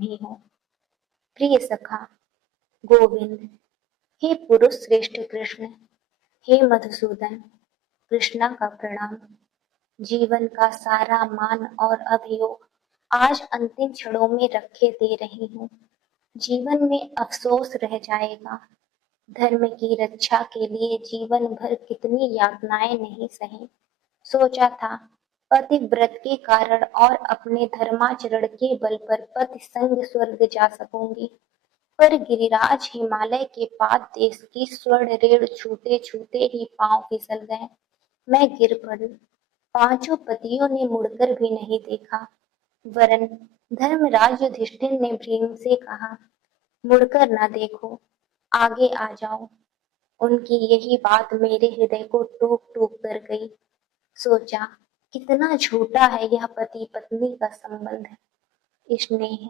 भी हो। प्रिय सखा गोविंद, हे पुरुष श्रेष्ठ कृष्ण, हे मधुसूदन, कृष्णा का प्रणाम। जीवन का सारा मान और अभियोग आज अंतिम क्षणों में रखे दे रही हूँ। जीवन में अफसोस रह जाएगा। धर्म की रक्षा के लिए जीवन भर कितनी यातनाएं नहीं सही। सोचा था पतिव्रत के कारण और अपने धर्माचरण के बल पर पति संग स्वर्ग जा सकूंगी, पर गिरिराज हिमालय के पाद देश की स्वर्ण रेड़ छूते छूते ही पांव फिसल गए। मैं गिर पड़ी। पांचों पतियों ने मुड़कर भी नहीं देखा, वरन धर्मराज युधिष्ठिर ने भीम से कहा, मुड़कर न देखो, आगे आ जाओ। उनकी यही बात मेरे हृदय को टूक टूक कर गई। सोचा कितना झूठा है यह पति पत्नी का संबंध है। स्नेह,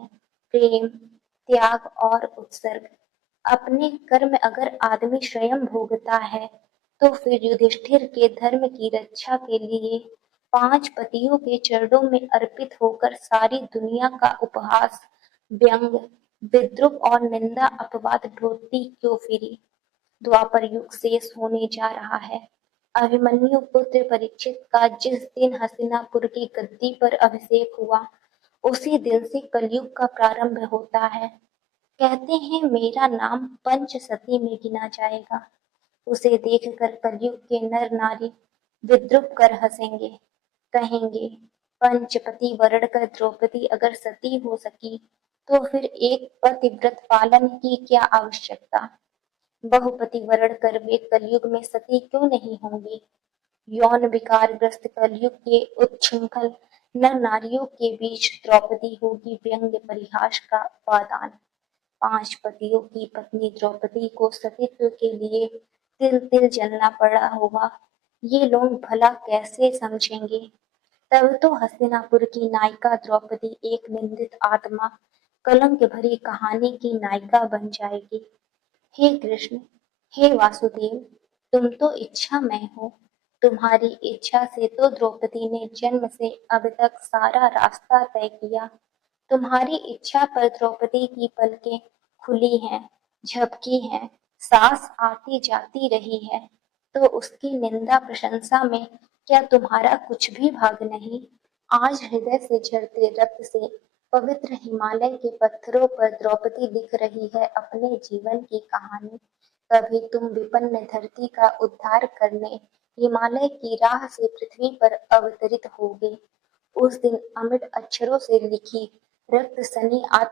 प्रेम, त्याग और उत्सर्ग, अपने कर्म अगर आदमी स्वयं भोगता है तो फिर युधिष्ठिर के धर्म की रक्षा के लिए 5 पतियों के चरणों में अर्पित होकर सारी दुनिया का उपहास, व्यंग, विद्रूप और निंदा अपवाद ढोती क्यों फिरी। द्वापर युग शेष होने जा रहा है। अभिमन्यु पुत्र परीक्षित का जिस दिन हस्तिनापुर की गद्दी पर अभिषेक हुआ, उसी दिन से कलयुग का प्रारंभ होता है। कहते हैं मेरा नाम पंचसती में गिना जाएगा। उसे देखकर कलयुग के नर नारी विद्रूप कर हंसेंगे, कहेंगे पंचपति वरण कर द्रौपदी अगर सती हो सकी तो फिर एक पतिव्रत पालन की क्या आवश्यकता। बहुपति वरण कर वे कलयुग में सती क्यों नहीं होंगी। यौन विकार ग्रस्त कलयुग के उच्छृंखल नर नारियों के बीच द्रौपदी होगी व्यंग्य परिहास का उपादान। 5 पतियों की पत्नी द्रौपदी को सतीत्व के लिए तिल तिल जलना पड़ा होगा, ये लोग भला कैसे समझेंगे। तब तो हस्तिनापुर की नायिका द्रौपदी एक निंदित आत्मा, कलंक भरी कहानी की नायिका बन जाएगी। हे कृष्ण, हे वासुदेव, तुम तो इच्छामय हो। तुम्हारी इच्छा से तो द्रौपदी ने जन्म से अब तक सारा रास्ता तय किया। तुम्हारी इच्छा पर द्रौपदी की पलकें खुली हैं, झपकी हैं, सांस आती जाती रही है, तो उसकी निंदा प्रशंसा में क्या तुम्हारा कुछ भी भाग नहीं। आज हृदय से झरते रक्त से पवित्र हिमालय के पत्थरों पर द्रौपदी लिख रही है अपने जीवन की कहानी। कभी तुम विपन्न धरती का उद्धार करने हिमालय की राह से पृथ्वी पर अवतरित होगे। उस दिन अमिट अक्षरों से लिखी रक्त सनी आत्म